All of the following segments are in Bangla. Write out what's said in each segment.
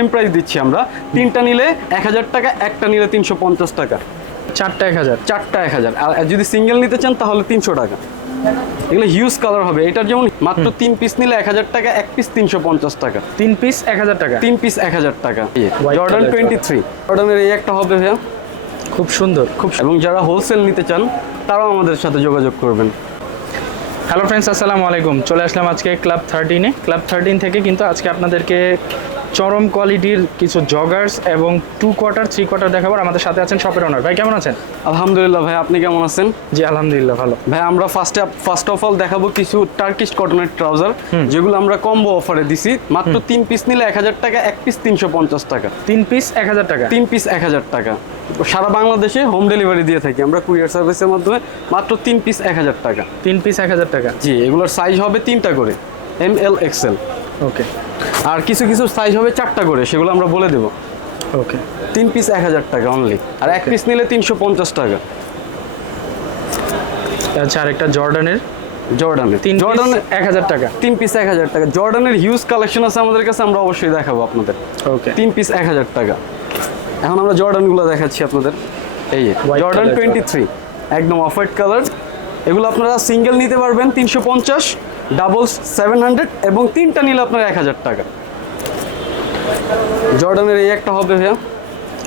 সেম প্রাইস দিচ্ছি আমরা। তিনটা নিলে এক হাজার টাকা একটা নিলে তিনশো পঞ্চাশ টাকা। চারটা এক হাজার। চারটা এক হাজার। আর যদি সিঙ্গেল নিতে চান তাহলে তিনশো টাকা। এগুলো হিউজ কালার হবে। এটার যেমন মাত্র তিন পিস নিলে এক হাজার টাকা এক পিস তিনশো পঞ্চাশ টাকা। তিন পিস এক হাজার টাকা। তিন পিস এক হাজার টাকা। জর্ডান টোয়েন্টি থ্রি জর্ডানের এই একটা হবে ভাইয়া। খুব সুন্দর। খুব এবং যারা হোলসেল নিতে চান তারাও আমাদের সাথে যোগাযোগ করবেন। হ্যালো ফ্রেন্ডস আসসালামু আলাইকুম। চলে আসলাম আজকে ক্লাব থার্টিনে ক্লাব থার্টিন থেকে কিন্তু আজকে আপনাদেরকে চরম কোয়ালিটির কিছু জগার্স এবং টু কোয়ার্টার থ্রি কোয়ার্টার দেখাবার আমাদের সাথে আছেন শপের ওনার ভাই কেমন আছেন? আলহামদুলিল্লাহ ভাই আপনি কেমন আছেন? জি আলহামদুলিল্লাহ ভালো। ভাই আমরা ফার্স্টে ফার্স্ট অফ অল দেখাবো কিছু টার্কিশ কটনের ট্রাউজার যেগুলো আমরা কম্বো অফারে দিছি। মাত্র তিন পিস নিলে এক হাজার টাকা এক পিস তিনশো পঞ্চাশ টাকা। তিন পিস এক হাজার টাকা? তিন পিস এক হাজার টাকা। সারা বাংলাদেশে হোম ডেলিভারি দিয়ে থাকি আমরা কুরিয়ার সার্ভিসের মাধ্যমে। মাত্র তিন পিস এক হাজার টাকা। তিন পিস এক হাজার টাকা? জি এগুলোর সাইজ হবে তিনটা করে এম এল এক্সেল ওকে আর কিছু কিছু সাইজ হবে চারটা করে সেগুলো আমরা বলে দেবো। ওকে তিন পিস এক হাজার টাকা অনলি আর এক পিস নিলে তিনশো পঞ্চাশ টাকা। আচ্ছা আরেকটা জর্ডানের? জর্ডানের। তিন জর্ডানের এক হাজার টাকা। তিন পিস এক হাজার টাকা। জর্ডানের হিউজ কালেকশন আছে আমাদের কাছে আমরা অবশ্যই দেখাবো আপনাদের। ওকে তিন পিস এক হাজার টাকা। এখন আমরা জর্ডানগুলো দেখাচ্ছি আপনাদের। এই জর্ডান টোয়েন্টি থ্রি একদম অফ হোয়াইট কালার এগুলো আপনারা সিঙ্গেল নিতে পারবেন তিনশো পঞ্চাশ। ডাবল সেভেন হান্ড্রেড এবং তিনটা নিলে আপনার এক হাজার টাকা। জর্ডানের এই একটা হবে ভাইয়া।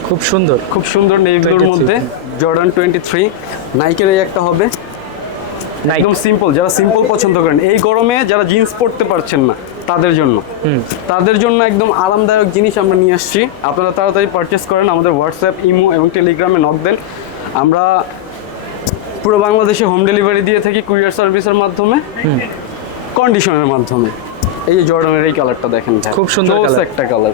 খুব সুন্দর। খুব সুন্দর নেভিগুলোর 23 মধ্যে। Jordan twenty three. নাইকের এই একটা হবে। একদম সিম্পল যারা সিম্পল পছন্দ করেন। এই গরমে যারা জিন্স পরতে পারছেন না তাদের জন্য। তাদের জন্য একদম আরামদায়ক জিনিস আমরা নিয়ে আসছি। আপনারা তাড়াতাড়ি পারচেস করেন আমাদের হোয়াটসঅ্যাপ ইমো এবং টেলিগ্রামে নক দেন। আমরা পুরো বাংলাদেশে হোম ডেলিভারি দিয়ে থাকি কুরিয়ার সার্ভিসের মাধ্যমে। কন্ডিশনের মাধ্যমে। এই যে জর্ডানের এই কালারটা দেখেন ভাই। খুব সুন্দর। একটা কালার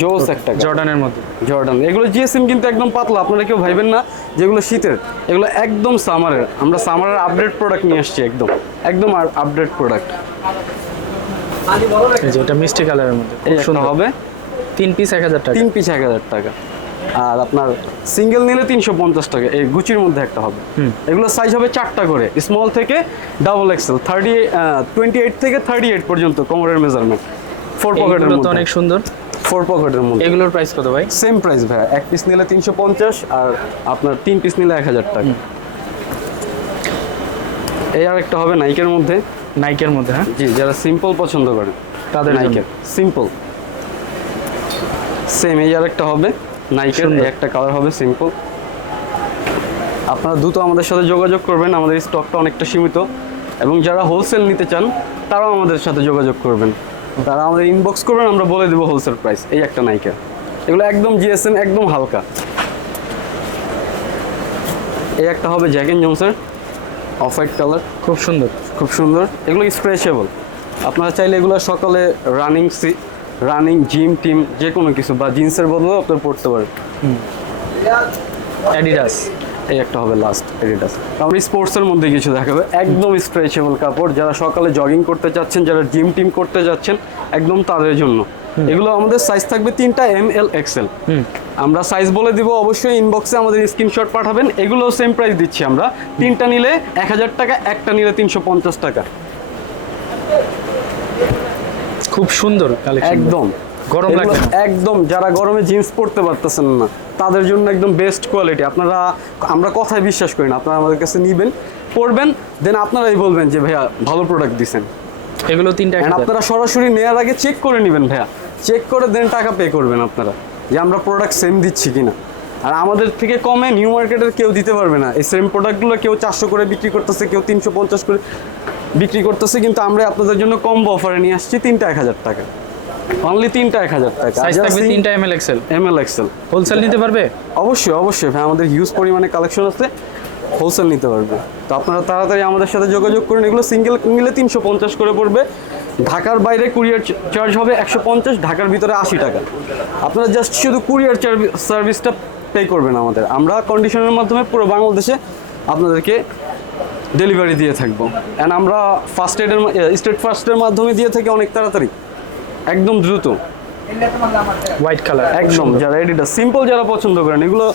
জোস একটা জর্ডানের মধ্যে। জর্ডান। এগুলো জিএসএম কিন্তু একদম পাতলা আপনারা কেউ ভাইবেন না। যেগুলো শীতের এগুলো একদম সামারের আমরা সামারের আপডেট প্রোডাক্ট নিয়ে আসছি একদম। একদম আপডেট প্রোডাক্ট এই যে এটা মিষ্টি কালারের মধ্যে। খুব সুন্দর। হবে। তিন পিস এক হাজার টাকা। তিন পিস এক হাজার টাকা। আর আপনার সিঙ্গেল নিলে তিনশো পঞ্চাশ টাকা এই গুচির মধ্যে একটা হবে। এগুলো সাইজ হবে চারটা করে স্মল থেকে double XL thirty twenty eight থেকে থার্টি এইট পর্যন্ত কোমরের মেজারমেন্ট ফোর পকেটের মধ্যে। অনেক সুন্দর। ফোর পকেটের মধ্যে। এগুলোর প্রাইস কত ভাই? সেম প্রাইস ভাই এক পিস নিলে তিনশো পঞ্চাশ আর আপনার তিন পিস নিলে এক হাজার টাকা। এই আর একটা হবে নাইকের মধ্যে। নাইকের মধ্যে হ্যাঁ? জি যারা সিম্পল পছন্দ করে। তাদের। নাইকের সিম্পল সেম এই আর একটা হবে নাইকের একটা কালার হবে সিম্পল আপনারা দ্রুত আমাদের সাথে যোগাযোগ করবেন আমাদের স্টকটা অনেকটা সীমিত। এবং যারা হোলসেল নিতে চান তারাও আমাদের সাথে যোগাযোগ করবেন। তারা আমাদের ইনবক্স করবেন আমরা বলে দেবো হোলসেল প্রাইস এই একটা নাইকের এগুলো একদম জিএসএম একদম হালকা। এই একটা হবে জ্যাক এন্ড জোন্সের অফ হোয়াইট কালার খুব সুন্দর। খুব সুন্দর। এগুলো স্ট্রেচেবল আপনারা চাইলে এগুলো সকালে রানিং সি রানিং জিম টিম যে কোনো কিছু বা জিন্সের বদলেও আপনার পড়তে পারেন অ্যাডিডাস এই একটা হবে লাস্ট এডিটাস আমরা স্পোর্টসের মধ্যে কিছু দেখাবে। একদম স্ট্রেচেবল কাপড় যারা সকালে জগিং করতে চাচ্ছেন যারা জিম টিম করতে যাচ্ছেন একদম তাদের জন্য। এগুলো আমাদের সাইজ থাকবে তিনটা এম এল এক্সেল আমরা সাইজ বলে দিব অবশ্যই ইনবক্সে আমাদের স্ক্রিনশট পাঠাবেন। এগুলো সেম প্রাইস দিচ্ছি আমরা। তিনটা নিলে এক হাজার টাকা একটা নিলে তিনশো পঞ্চাশ টাকা। খুব সুন্দর কালেকশন একদম। গরম লাগবে একদম যারা গরমে জিন্স পরতে পারতেছেন না তাদের জন্য একদম বেস্ট কোয়ালিটি আপনারা আমরা কথায় বিশ্বাস করি না আপনারা আমাদের কাছে নিবেন পরবেন দেন আপনারাই বলবেন যে ভাইয়া ভালো প্রোডাক্ট দিছেন। এগুলো তিনটা। আপনারা সরাসরি নেওয়ার আগে চেক করে নেবেন ভাইয়া। চেক করে দেন টাকা পে করবেন আপনারা যে আমরা প্রোডাক্ট সেম দিচ্ছি কিনা। আর আমাদের থেকে কমে নিউ মার্কেটের কেউ দিতে পারবে না। এই সেম প্রোডাক্টগুলো কেউ চারশো করে বিক্রি করতেছে কেউ তিনশো পঞ্চাশ করে। বিক্রি করতেছে কিন্তু আমরা আপনাদের জন্য কম্বো অফারে নিয়ে আসছি তিনটা এক হাজার টাকা। অনলি তিনটা এক হাজার টাকা। সাইজ থাকবে তিনটা M L XL M L XL wholesale নিতে পারবে? অবশ্যই অবশ্যই ভাই আমাদের হিউজ পরিমাণে কালেকশন আছে হোলসেল নিতে পারবে। তো আপনারা তাড়াতাড়ি আমাদের সাথে যোগাযোগ করুন এগুলো সিঙ্গেল নিলে তিনশো পঞ্চাশ করে পড়বে। ঢাকার বাইরে কুরিয়ার চার্জ হবে একশো পঞ্চাশ ঢাকার ভিতরে আশি টাকা। আপনারা জাস্ট শুধু কুরিয়ার সার্ভিসটা পে করবেন আমাদের। আমরা কন্ডিশনের মাধ্যমে পুরো বাংলাদেশে আপনাদেরকে ডেলিভারি দিয়ে থাকব। অ্যান্ড আমরা ফার্স্ট এডের স্টেট ফার্স্টের মাধ্যমে দিয়ে থাকি অনেক তাড়াতাড়ি। একদম দ্রুত। হোয়াইট কালার একদম যারা এডিটা সিম্পল যারা পছন্দ করেন এগুলো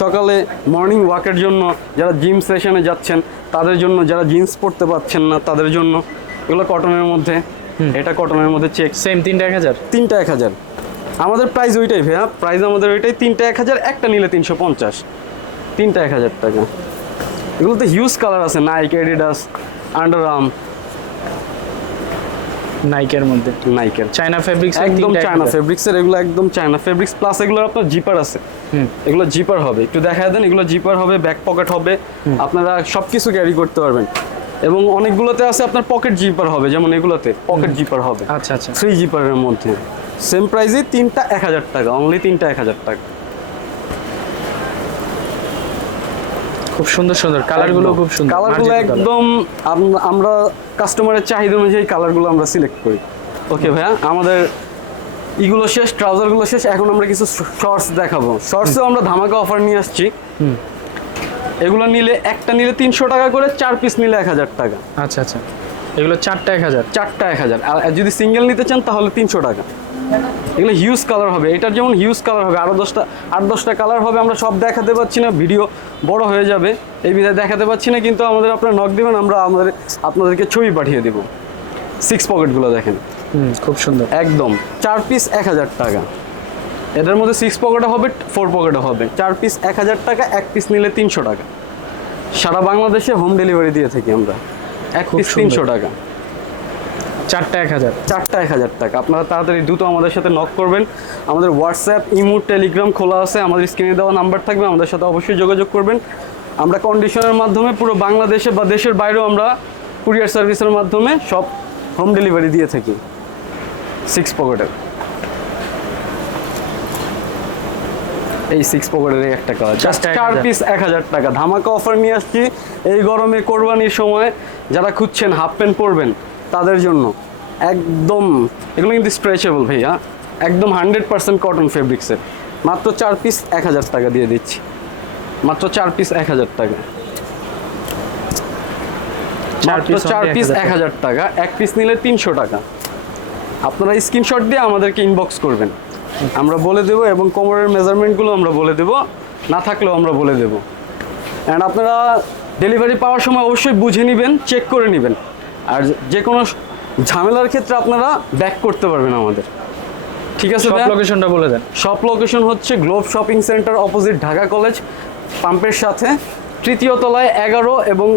সকালে মর্নিং ওয়াকের জন্য যারা জিম সেশনে যাচ্ছেন তাদের জন্য যারা জিন্স পরতে পারছেন না তাদের জন্য এগুলো কটনের মধ্যে। এটা কটনের মধ্যে চেক সেম তিনটা এক হাজার? তিনটা এক হাজার। আমাদের প্রাইস ওইটাই ভাইয়া। প্রাইস আমাদের ওইটাই তিনটা এক হাজার একটা নিলে তিনশো পঞ্চাশ। তিনটা এক হাজার টাকা। এগুলোতে হিউজ কালার আছে নাইক এডিডাস আন্ডার আর্ম নাইকের মধ্যে। নাইকের চায়না ফেব্রিক্স একদম চায়না ফেব্রিক্সের এগুলো একদম চায়না ফেব্রিক্স প্লাস এগুলোর আপনার জিপার আছে। হুম। এগুলো জিপার হবে। একটু দেখা দেন এগুলো জিপার হবে ব্যাক পকেট হবে। আপনারা সবকিছু ক্যারি করতে পারবেন। এবং অনেকগুলোতে আছে আপনার পকেট জিপার হবে যেমন এগুলোতে পকেট জিপার হবে। আচ্ছা আচ্ছা। থ্রি জিপারের মধ্যে। সেম প্রাইসে তিনটা এক হাজার টাকা অনলি তিনটা এক হাজার টাকা। খুব সুন্দর সুন্দর কালারগুলো খুব সুন্দর। কালারগুলো একদম আমরা কাস্টমারের চাহিদা অনুযায়ী কালারগুলো আমরা সিলেক্ট করি। ওকে ভাইয়া? আমাদের ইগুলো শেষ ট্রাউজারগুলো শেষ এখন আমরা কিছু শর্টস দেখাবো। শর্টসেও আমরা ধামাকা অফার নিয়ে আসছি। এগুলো নিলে একটা নিলে তিনশো টাকা করে চার পিস নিলে এক হাজার টাকা। আচ্ছা আচ্ছা। এগুলো চারটা এক হাজার? চারটা এক হাজার। আর যদি সিঙ্গেল নিতে চান তাহলে তিনশো টাকা। এগুলো হিউজ কালার হবে। এটার যেমন হিউজ কালার হবে আরও দশটা আট দশটা কালার হবে আমরা সব দেখাতে পাচ্ছি না ভিডিও বড় হয়ে যাবে। এই বিধায় দেখাতে পাচ্ছি না কিন্তু আমাদের আপনারা নক দেবেন আমরা আমাদের আপনাদেরকে ছবি পাঠিয়ে দেবো। সিক্স পকেটগুলো দেখেন। খুব সুন্দর। একদম চার পিস এক হাজার টাকা। এটার মধ্যে সিক্স পকেটে হবে ফোর পকেটে হবে। চার পিস এক হাজার টাকা এক পিস নিলে তিনশো টাকা। সারা বাংলাদেশে হোম ডেলিভারি দিয়ে থাকি আমরা। এক পিস তিনশো টাকা। চারটা এক হাজার। চারটা এক হাজার টাকা। আপনারা তাড়াতাড়ি দ্রুত আমাদের সাথে নক করবেন। আমাদের হোয়াটসঅ্যাপ ইমো টেলিগ্রাম খোলা আছে। আমাদের স্ক্রিনে দেওয়া নাম্বার থাকবে। আমাদের সাথে অবশ্যই যোগাযোগ করবেন। আমরা কন্ডিশনের মাধ্যমে পুরো বাংলাদেশে বা দেশের বাইরেও আমরা কুরিয়ার সার্ভিসের মাধ্যমে সব হোম ডেলিভারি দিয়ে থাকি। সিক্স পকেটের এই সিক্স পকেটের একটা জাস্ট চার পিস এক হাজার টাকা। ধামাকা অফার নিয়ে আসছি। এই গরমে কোরবানির সময় যারা খুঁজছেন হাফ প্যান্ট পরবেন তাদের জন্য। একদম এগুলো কিন্তু স্ট্রেচেবল ভাইয়া। একদম হান্ড্রেড পার্সেন্ট কটন ফেব্রিক্সের মাত্র চার পিস এক হাজার টাকা দিয়ে দিচ্ছি। মাত্র চার পিস এক হাজার টাকা। চার মাত্র চার পিস এক হাজার টাকা। এক পিস নিলে তিনশো টাকা। আপনারা স্ক্রিনশট দিয়ে আমাদেরকে ইনবক্স করবেন। আমরা বলে দেবো এবং কোমরের মেজারমেন্টগুলো আমরা বলে দেবো। না থাকলেও আমরা বলে দেবো। অ্যান্ড আপনারা ডেলিভারি পাওয়ার সময় অবশ্যই বুঝে নেবেন চেক করে নেবেন। আর যে কোনো ঝামেলার ক্ষেত্রে আপনারা ব্যাক করতে পারবেন আমাদের। ঠিক আছে সব লোকেশনটা বলে দেন। সব লোকেশন হচ্ছে Globe shopping centre opposite Dhaka college পাম্পের সাথে তৃতীয় তলায় এগারো এবং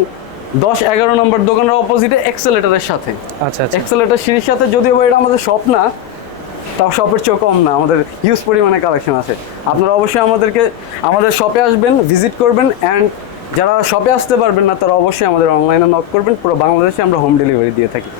দশ এগারো নম্বর দোকানের অপোজিটে এক্সেলেটারের সাথে। আচ্ছা আচ্ছা। এক্সেলেটার সিঁড়ির সাথে যদিও বা এটা আমাদের শপ না তাও শপের চেয়েও কম না আমাদের হিউজ পরিমাণে কালেকশন আছে। আপনারা অবশ্যই আমাদেরকে আমাদের শপে আসবেন ভিজিট করবেন অ্যান্ড যারা শপে আসতে পারবেন না, তারা অবশ্যই আমাদের অনলাইনে নক করবেন। পুরো বাংলাদেশে আমরা হোম ডেলিভারি দিয়ে থাকি।